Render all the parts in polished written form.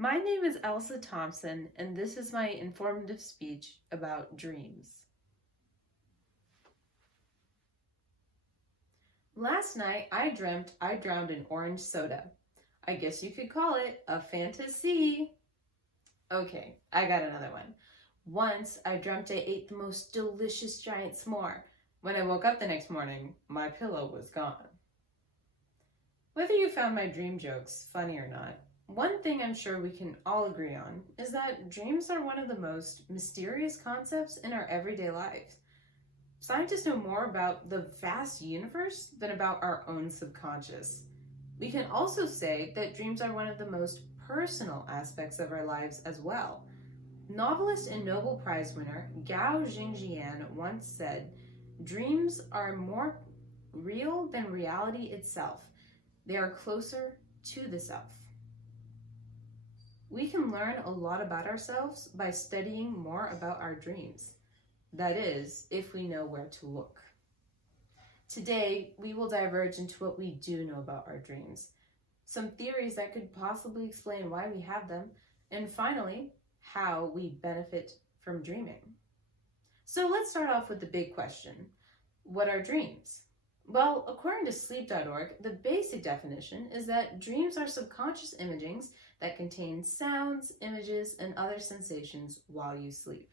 My name is Elsa Thompson, and this is my informative speech about dreams. Last night, I dreamt I drowned in orange soda. I guess you could call it a fantasy. Okay, I got another one. Once, I dreamt I ate the most delicious giant s'more. When I woke up the next morning, my pillow was gone. Whether you found my dream jokes funny or not, one thing I'm sure we can all agree on is that dreams are one of the most mysterious concepts in our everyday lives. Scientists know more about the vast universe than about our own subconscious. We can also say that dreams are one of the most personal aspects of our lives as well. Novelist and Nobel Prize winner Gao Jingjian once said, "Dreams are more real than reality itself. They are closer to the self." We can learn a lot about ourselves by studying more about our dreams. That is, if we know where to look. Today, we will diverge into what we do know about our dreams, some theories that could possibly explain why we have them, and finally, how we benefit from dreaming. So let's start off with the big question. What are dreams? Well, according to sleep.org, the basic definition is that dreams are subconscious imagings that contain sounds, images, and other sensations while you sleep.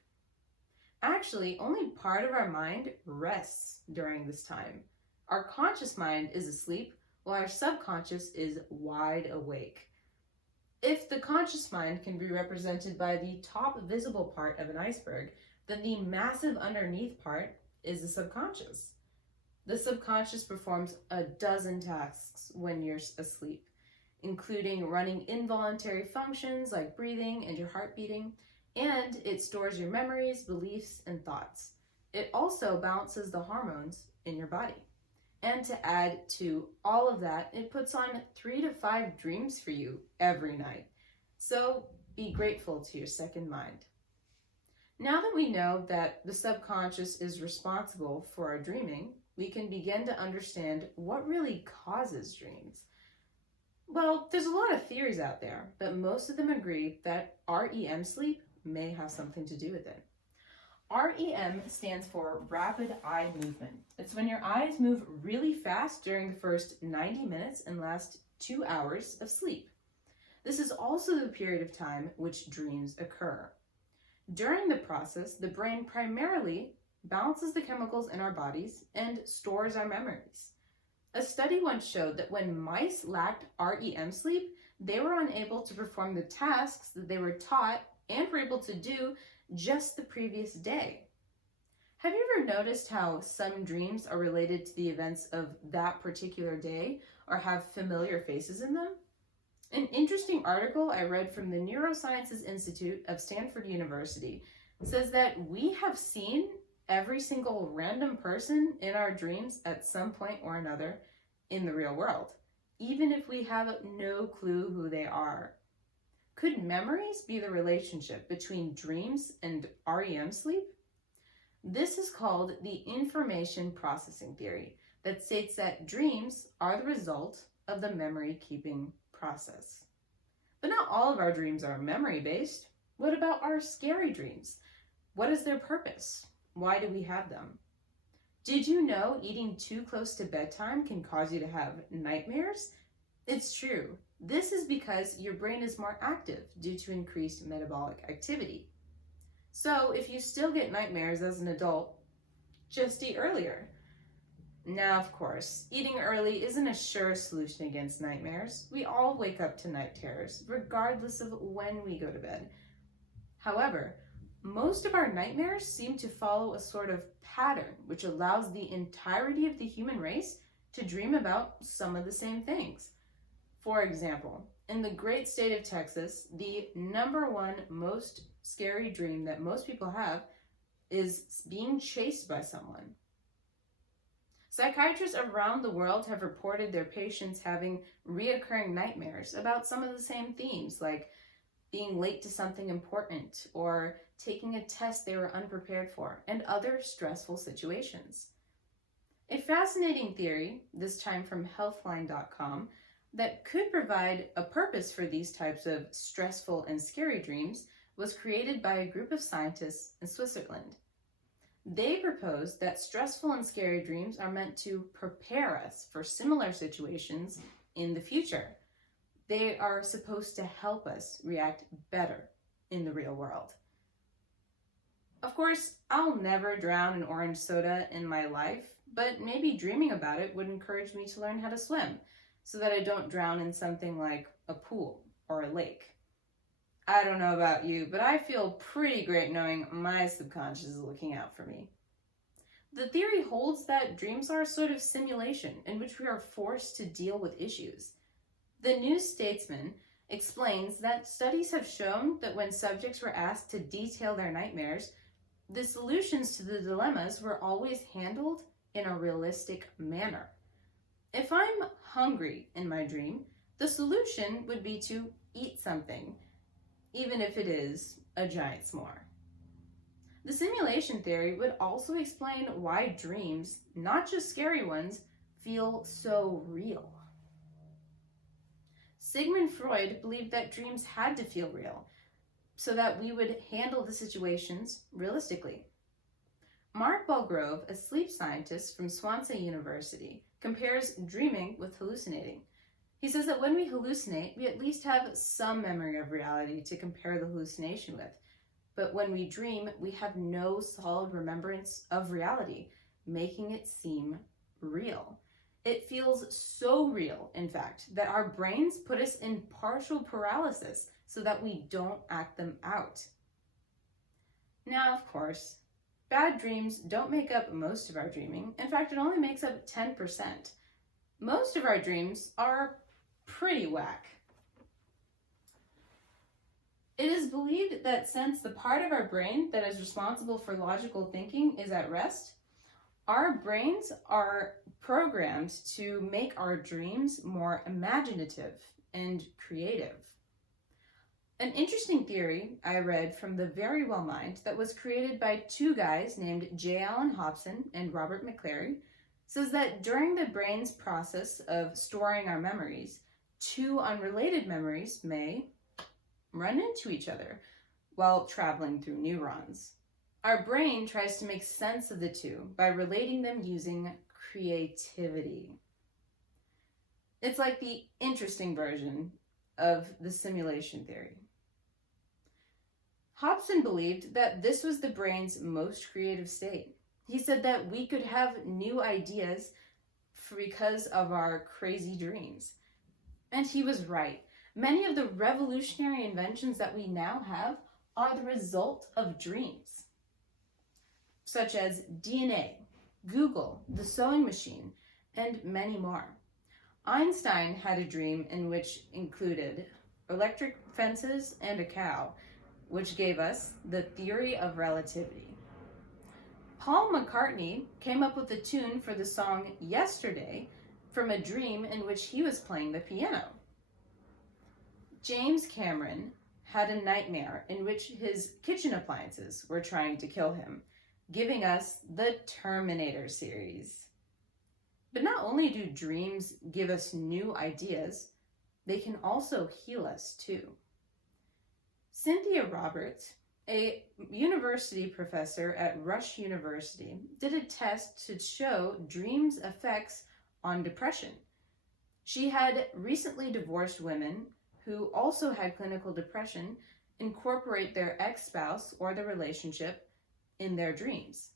Actually, only part of our mind rests during this time. Our conscious mind is asleep, while our subconscious is wide awake. If the conscious mind can be represented by the top visible part of an iceberg, then the massive underneath part is the subconscious. The subconscious performs a dozen tasks when you're asleep, including running involuntary functions like breathing and your heart beating, and it stores your memories, beliefs, and thoughts. It also balances the hormones in your body. And to add to all of that, it puts on 3 to 5 dreams for you every night. So be grateful to your second mind. Now that we know that the subconscious is responsible for our dreaming, we can begin to understand what really causes dreams. Well, there's a lot of theories out there, but most of them agree that REM sleep may have something to do with it. REM stands for rapid eye movement. It's when your eyes move really fast during the first 90 minutes and last 2 hours of sleep. This is also the period of time which dreams occur. During the process, the brain primarily balances the chemicals in our bodies and stores our memories. A study once showed that when mice lacked REM sleep, they were unable to perform the tasks that they were taught and were able to do just the previous day. Have you ever noticed how some dreams are related to the events of that particular day or have familiar faces in them? An interesting article I read from the Neurosciences Institute of Stanford University says that we have seen every single random person in our dreams at some point or another in the real world, even if we have no clue who they are. Could memories be the relationship between dreams and REM sleep? This is called the information processing theory that states that dreams are the result of the memory keeping process. But not all of our dreams are memory based. What about our scary dreams? What is their purpose? Why do we have them? Did you know eating too close to bedtime can cause you to have nightmares? It's true. This is because your brain is more active due to increased metabolic activity. So if you still get nightmares as an adult, just eat earlier. Now, of course, eating early isn't a sure solution against nightmares. We all wake up to night terrors, regardless of when we go to bed. However, most of our nightmares seem to follow a sort of pattern, which allows the entirety of the human race to dream about some of the same things. For example, in the great state of Texas, the number one most scary dream that most people have is being chased by someone. Psychiatrists around the world have reported their patients having reoccurring nightmares about some of the same themes, like being late to something important or taking a test they were unprepared for, and other stressful situations. A fascinating theory, this time from healthline.com, that could provide a purpose for these types of stressful and scary dreams was created by a group of scientists in Switzerland. They proposed that stressful and scary dreams are meant to prepare us for similar situations in the future. They are supposed to help us react better in the real world. Of course, I'll never drown in orange soda in my life, but maybe dreaming about it would encourage me to learn how to swim so that I don't drown in something like a pool or a lake. I don't know about you, but I feel pretty great knowing my subconscious is looking out for me. The theory holds that dreams are a sort of simulation in which we are forced to deal with issues. The New Statesman explains that studies have shown that when subjects were asked to detail their nightmares, the solutions to the dilemmas were always handled in a realistic manner. If I'm hungry in my dream, the solution would be to eat something, even if it is a giant s'more. The simulation theory would also explain why dreams, not just scary ones, feel so real. Sigmund Freud believed that dreams had to feel real so that we would handle the situations realistically. Mark Belgrove, a sleep scientist from Swansea University, compares dreaming with hallucinating. He says that when we hallucinate, we at least have some memory of reality to compare the hallucination with. But when we dream, we have no solid remembrance of reality, making it seem real. It feels so real, in fact, that our brains put us in partial paralysis so that we don't act them out. Now, of course, bad dreams don't make up most of our dreaming. In fact, it only makes up 10%. Most of our dreams are pretty whack. It is believed that since the part of our brain that is responsible for logical thinking is at rest, our brains are programmed to make our dreams more imaginative and creative. An interesting theory I read from the Very Well Mind that was created by two guys named J. Allen Hobson and Robert McClary says that during the brain's process of storing our memories, two unrelated memories may run into each other while traveling through neurons. Our brain tries to make sense of the two by relating them using creativity. It's like the interesting version of the simulation theory. Hobson believed that this was the brain's most creative state. He said that we could have new ideas because of our crazy dreams. And he was right. Many of the revolutionary inventions that we now have are the result of dreams, such as DNA, Google, the sewing machine, and many more. Einstein had a dream in which included electric fences and a cow, which gave us the theory of relativity. Paul McCartney came up with the tune for the song Yesterday from a dream in which he was playing the piano. James Cameron had a nightmare in which his kitchen appliances were trying to kill him, giving us the Terminator series. But not only do dreams give us new ideas, they can also heal us too. Cynthia Roberts, a university professor at Rush University, did a test to show dreams' effects on depression. She had recently divorced women who also had clinical depression incorporate their ex-spouse or the relationship in their dreams.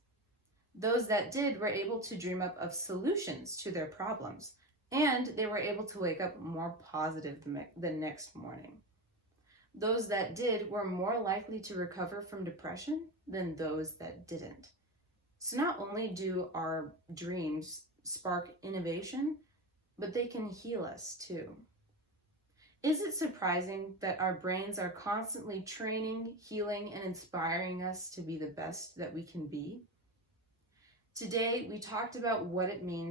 Those that did were able to dream up of solutions to their problems, and they were able to wake up more positive the next morning. Those that did were more likely to recover from depression than those that didn't. So not only do our dreams spark innovation, but they can heal us too. Is it surprising that our brains are constantly training, healing, and inspiring us to be the best that we can be? Today, we talked about what it means